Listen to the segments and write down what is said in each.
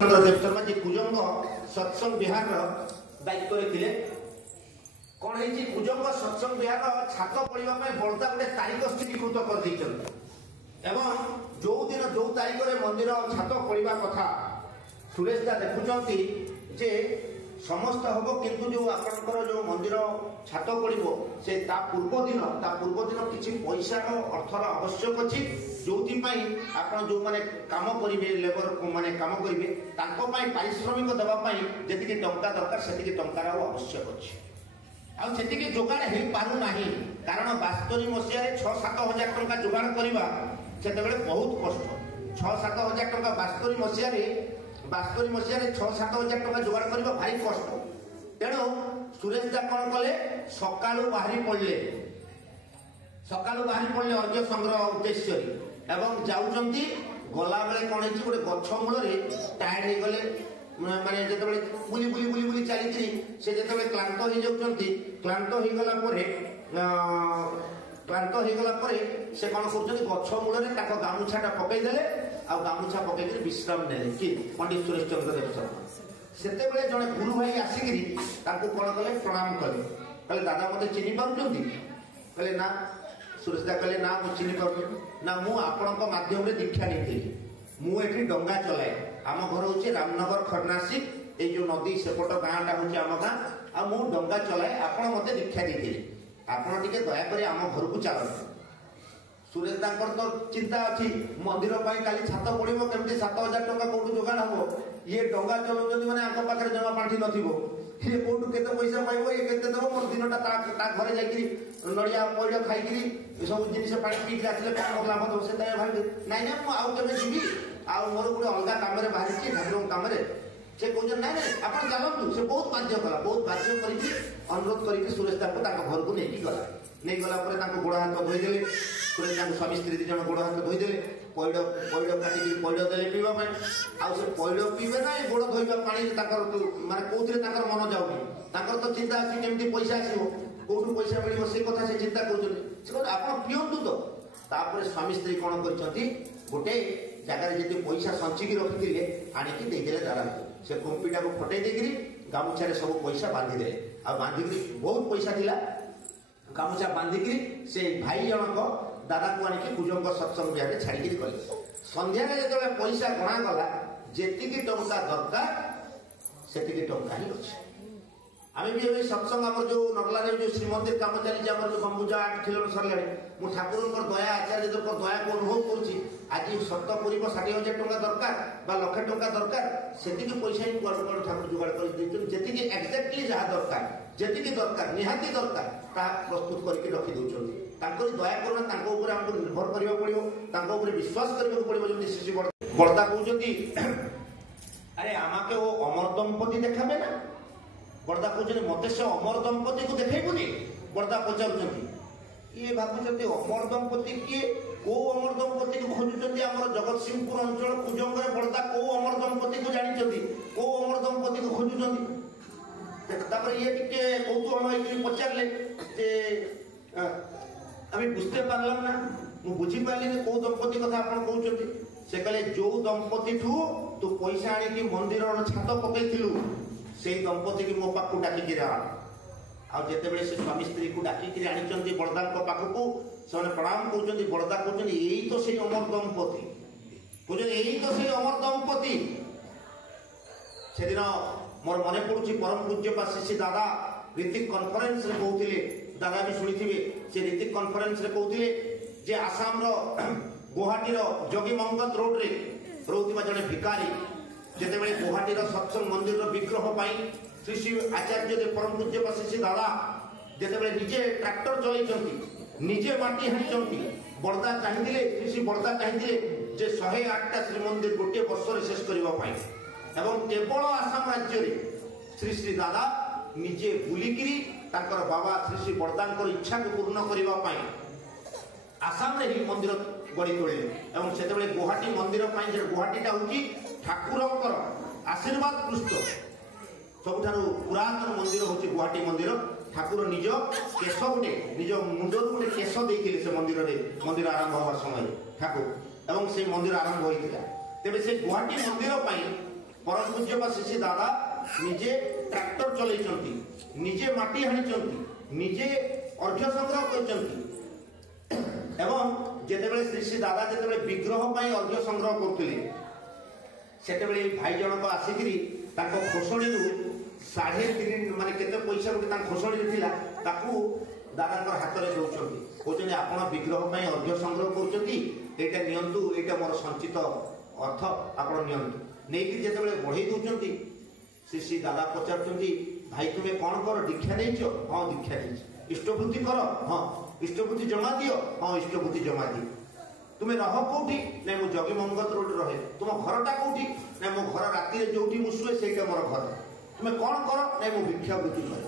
देव शर्मा जी कुजंग सत्संग विहार दायित्व थे कौन है कुजंग सत्संग विहार छात पड़ा बड़दा गोटे तारीख स्थिरीकृत कर जो दिन जो तारीख में मंदिर छात पड़ा कथा सुरेश दा देखुंट जे समस्त हम किंतु जो आपंकर जो मंदिर छात पड़ो से पूर्व दिन किसी पैसा अर्थर आवश्यक अच्छी जो आप जो मैंने काम करेंगे लेबर माने काम करेंगे पारिश्रमिक देवाई जी टंका दरकार से टंकार आवश्यक अच्छे आती जोगाड़ हो पारना कारण 72 मसीह 6-7 हजार टंका जोगाड़ करवा से बहुत कष्ट 6-7 हजार टंका 72 मसीह 6-7 हजार टंका जोगाड़ करवा भारी कष्ट तेणु सुरेश दा कौन कले सकाळु बाहरी पड़े अर्घ्य संग्रह उद्देश्य एवं जाऊँगी गला बेले कौन है गोटे गछ मूल टायर्ड हो गले माने जो बुली बुली बुली बुली चली से जो क्लांत हो जाती क्लांत हो गला से कौन कर गछ मूल गामुछाटा पकईदे आ गामुछा पकईक विश्राम ने कि पंडित सुरेश चंद्र देव शर्मा से जड़े गुरु भाई आसिक कौन कले प्रणाम कले दादा मत चिन्ह पार्टी कहले ना सुरेश दा कहले ना मुझे चिन्ह पार्टी ना मुझे माध्यम दीक्षा नहीं मुझे डंगा चलाए आम घर हूँ रामनगर खरनासी ये जो नदी सेपट गाँटा हूँ आम गाँ आ डंगा चलाए आप मत दीक्षा देते आपड़ टे दयाकोरी आम घर को चलते सुरेश दाकर तो चिंता अच्छी मंदिर काली छात पड़ो कमी 7,000 टंका कौटू जोगाड़ हम ये डंगा चलाऊँ मैंने पाखे जमा पाठी नए कौटू के पैसा पाइब ये के दब मोर दिनटा घर जा नड़िया पैड़ खाई सब जिन पा पी आसे कौन लाभ दब से भाई ना ना मुझे जी आउ मोर गोटे अलग कम बाहरी ठाकुर कम से कहते ना ना आप चलतु से बहुत बाध्य कला बहुत बाध्य कर अनुरोध कर सुरेश दा घर को लेकिन गला नहीं गला गोड़ हाथ धोईदे सुरेश स्वामी स्त्री दिज गोड़ हाथ धोईदे पैड़ काटिक पैड़ दे पीवा आउ से पैड़ पीबे ना गोड़ धोवा पानी माने कौन मन जाऊनी तो चिंता अच्छी केमती पैसा आसो कौटू पैसा मिल से कथा से चिंता कर आप पीयंतु तो तापर स्वामी स्त्री कौन कर गोटे जगार जी पैसा संचिकी रखी आणिकी देदेले दादा से कुंपीटा को फटे देकरी गामुछा सब पैसा बांधिदे आ बांधिकी बहुत पैसा थिला गामुछा बांधिकी से भाई जनक दादा को आनिकी कुजंग सत्संग विहार छाड़ी गले संध्या जो पैसा गणा गला जी टंका दरकार से टंका ही अच्छे आम भी सत्संग आम जो नगला जो श्रीमंदिर कम चली जो गंबुजा 8 किलोमीटर सरला मुझे ठाकुर दया आचार्य दया को अनुभव करुँची आज सत पूर्व 60,000 टंका दरकार लक्षे टंका दरकार से पैसा ही कड़ कड़ ठाकुर जोगाड़ कर जी एक्जाक्टली जहाँ दरकार जी दरकार निहाती दरकार ता प्रस्तुत करके रखीदे दया करुणा आमको निर्भर करने पड़ो विश्वास करने पड़ो जमी शिशु बड़दा कहते अरे आमाके वो अमर दंपति देखाबे ना बड़दा कहते मत से अमर दंपति को देखबुनि बड़दा पचार ये भावुं अमर दंपति किए को अमर दंपति को खोजुंट आम जगत सिंहपुर अंचल कुजंग बड़दा को अमर दंपति को जानते को अमर दंपति को खोजुंट ये टे कौतूहल पचारे आम बुझते पार्लाम ना मुझे बुझीपारे कौ दंपति कथा आप कहते से कहले जो दंपति ठू तू पैसा आनिकी मंदिर छात पकईलु से दंपति की मो पाक डाकिक आते से स्वामी स्त्री को डाकिक आनी बड़दा पाखक से प्रणाम कर बड़दा कहते यही तो से अमर दंपति कहते यही तो से अमर दंपति से दिन मोर मन पड़ू परम पूज्य श्री दादा ऋतिक कन्फरेन्स कहते दादा भी शुणी से ऋतिक कन्फरेन्स कहते आसाम गुवाहाटी जोगी मंगत रोड रे रोकवा जड़े भिकारी जिते गुवाहाटी सत्संग मंदिर विग्रह श्री श्री आचार्य परम पूज्य श्री दादा जिते निजे ट्रैक्टर चलती निजे माटी हाणी बड़दा चाहिए श्री श्री बड़दा चाहिए 108टा श्रीमंदिर गोटे वर्ष शेष करने केवल आसाम राज्य श्री श्री दादा निजे बुलिकी बाबा श्री श्री बड़दा इच्छा को पूर्ण करने आसाम ही मंदिर गढ़ी तोड़े से गुवाहाटी मंदिर गुवाहाटीटा हूँ ठाकुर आशीर्वाद पृष्ठ सब पुरातन मंदिर हूँ गुवाहाटी मंदिर ठाकुर निज केश गोटे निज मुंड गोटे केश देते से मंदिर आरंभ हवा समय ठाकुर एवं से मंदिर आरंभ होता तेज से गुवाहाटी मंदिर परम पूज्य बा श्री दादा निजे ट्रैक्टर चलैछंती, निजे माटी हाणिछंती, निजे अर्घ्य संग्रह करछंती एवं जेतेबेले श्री श्री दादा जेतेबेले विग्रह पई अर्घ्य संग्रह करथिले सेतेबेले भाई जनक आसिकरी ताको खोसड़ी 3.5 माने केते पैसा गुटे तान खोसड़ी थिला ताकू दादा हाथ में दौरान कहते आपण विग्रह में अर्घ्य संग्रह कर एटा नियंतु, एटा मोर संचित अर्थ आपण नियंतु नहीं जिते बढ़ई दौरान श्री श्री दादा पचारुंट भाई तुम्हें कौन कर दीक्षा नहीं? हाँ दीक्षा नहीं। इष्टबुद्धि कर? हाँ इष्टबुद्धि जमा दियो? हाँ इष्टबुद्धि जमा दियो। तुम्हें रह कौटी? ना मु जगी मंगत रोड रहे। तुम घरटा कौटी? ना मो घर राति जो शुए से मोर घर। तुम्हें कौन कर? ना मु भिक्षावृत्ति कर।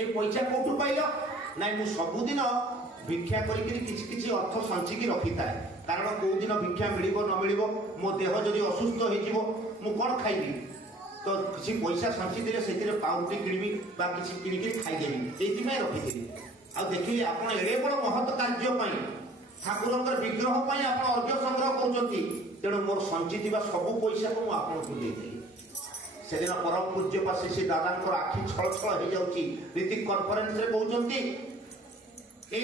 ए पैसा कौटू पाइल? ना मु सबुदिन भिक्षा करके अर्थ संचिकी रखी थाए, कारण कौ दिन भिक्षा मिल न मिल मो देह जदि असुस्थ हो कौन खाइबी तो किसी पैसा संचित से पाउटी किणवी कि खाईदेवी ये रखी आ देखिए आप एड़े बड़ महत कार्य ठाकुर विग्रह आप अर्घ्य संग्रह कर तेणु मोर संचित सबू पैसा को आपको देदेली से दिन परम पूज्य श्री श्री दादा आखि छल छल हो जाऊँगी ऋतिक कन्फरेन्स कहते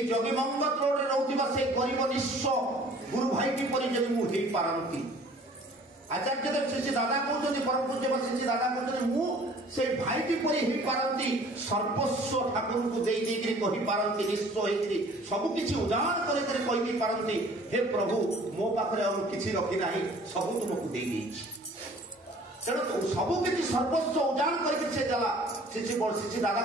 जगीमंगत रोड रोकवा से गरीब निस्व गुरु भाई किपरि जदि मु हेई पारंती आचार्य देव श्री श्री दादा कहते परम पूज्य श्री श्री दादा कहते मु से भाई किपरि हेई पारंती सर्वस्व ठाकुर को देई देई कहि पारंती निस्व हेई सब किछि उदार करे करे कहि देई पारंती हे प्रभु मो पाखरे और किछि रखी नाही सब तुमको देई देइछि तेणु सब किछि सर्वस्व उदार करके से जाला श्री श्री दादा